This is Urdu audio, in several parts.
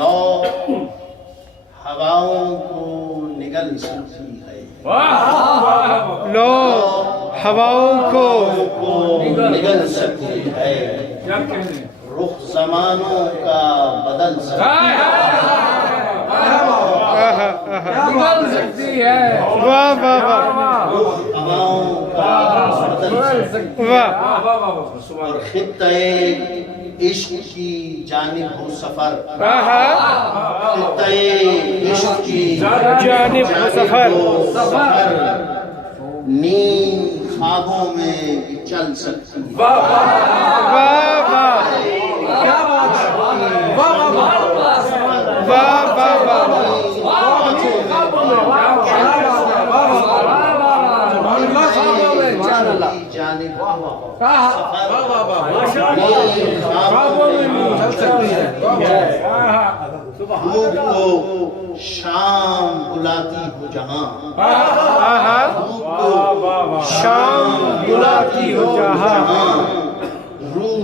لو ہواؤں کو نگل سکتی ہے، لو ہواؤں کو نگل سکتی ہے، رخ زمانوں کا بدل سکتی ہے، نکل سکتی ہے، واہ واہ واہ رخ ہواؤں کا بدل سکتی ہے، واہ اور خطۂ عشق کی جانب ہو سفر، خطۂ عشق کی جانب ہو سفر، نیند خوابوں میں بھی چل سکتی ہے، واہ واہ واہ واہ واہ جانب دھوپ کو شام بلاتی ہو جہاں، دھوپ کو شام بلاتی ہو جہاں، روح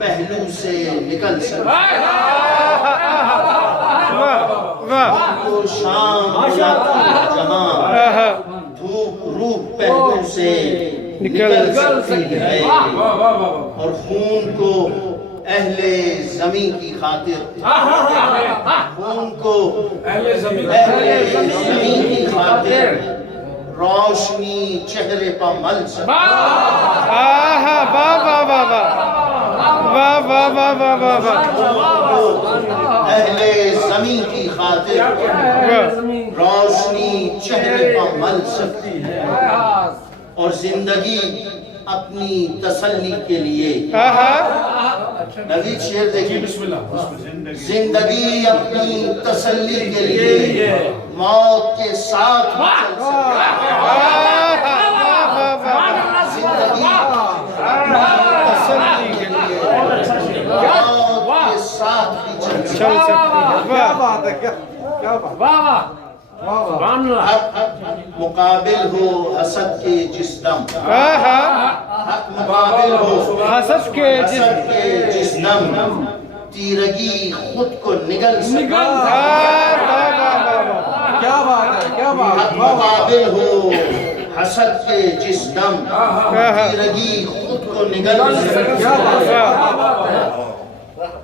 پہلو سے نکل سکتی ہے، واہ کو شام بلاتی ہو جہاں، دھوپ روح پہلو سے نکل سکتی ہے، اور خون کو اہل زمین کی خاطر، خون کو اہل زمین کی خاطر روشنی چہرے پر مل سکتی ہے، واہ واہ واہ واہ واہ واہ واہ واہ واہ اہل زمین کی خاطر روشنی چہرے پر مل سکتی ہے، اور زندگی اپنی تسلی کے لیے، نوید شعر دیکھیں، زندگی اپنی تسلی کے لیے موت کے ساتھ بھی چل سکتی ہے، زندگی اپنی تسلی کے لیے موت کے ساتھ بھی چل سکتی ہے، حق مقابل ہو حسد کے جس دم، حق مقابل ہو حسد کے جس دم، تیرگی خود کو نگل سکتی ہے، حق مقابل ہو حسد کے جس دم، تیرگی خود کو نگل سکتی ہے،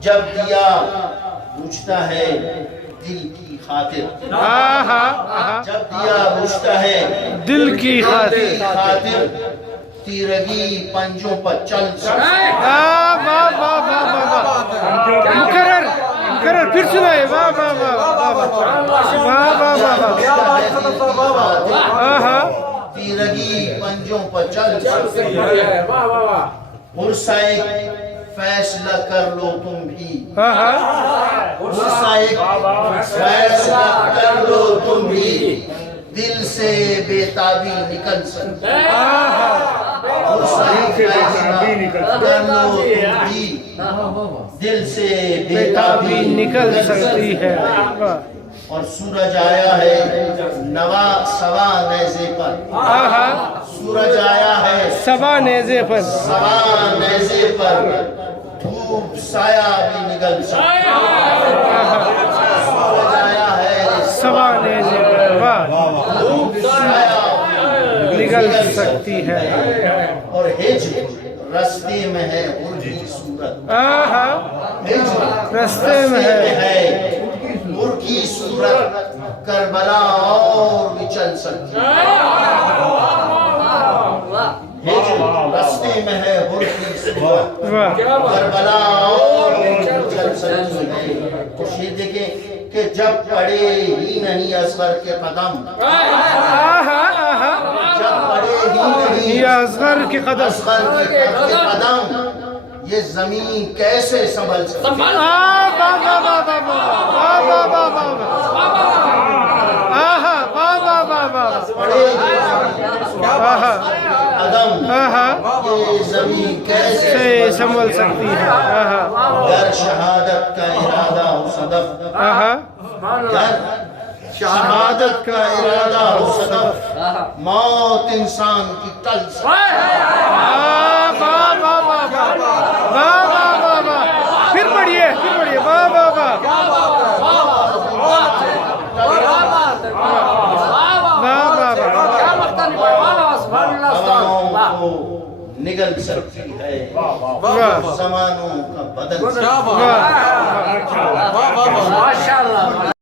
جب دیا بجھتا ہے دل کی خاطر، جب دیا بجھتا ہے دل کی خاطر، تیرگی پنجوں پر چل سکتی ہے، مکرر پھر سنائے، واہ واہ واہ واہ واہ، تیرگی پنجوں پر چل سکتی ہے، عرصہ ایک فیصلہ کر لو تم بھی، عرصہ ایک فیصلہ کر لو تم بھی، دل سے بےتابی نکل سکتی ہے، عرصہ ایک فیصلہ کر لو تم بھی، دل سے بےتابی نکل سکتی ہے، اور سورج آیا ہے نوا سوا نیزے پر، سورج آیا ہے سوا نیزے پر، سوا نیزے پر، دھوپ سایہ بھی نگل سکتی ہے، سورج آیا ہے سوا نیزے پر، واہ دھوپ سایہ نکل سکتی ہے، اور ہجر رستے میں ہے برج کی صورت، ہجر رستے میں ہے برج کی صورت، کربلا اور بھی چل سکتی ہے، ہجر رستے میں ہے برج کی صورت، کربلا اور بھی چل سکتی ہے، یہ دیکھیں کہ جب پڑے ہی نہیں اصغر کے قدم، جب پڑے ہی نہیں یہ اصغر کے قدم، اصغر کے قدم، یہ زمین کیسے سنبھل سکتی ہے، قدم، یہ زمین کیسے سنبھل سکتی ہے، گر شہادت کا ارادہ ہو صدف، گر شہادت کا ارادہ ہو صدف، موت انسان کی ٹل سکتی ہے، پھر پڑھیے واہ واہ واہ کو نگل سکتی ہے واہ زمانوں کا بدل سکتی ہے واہ ماشاءاللہ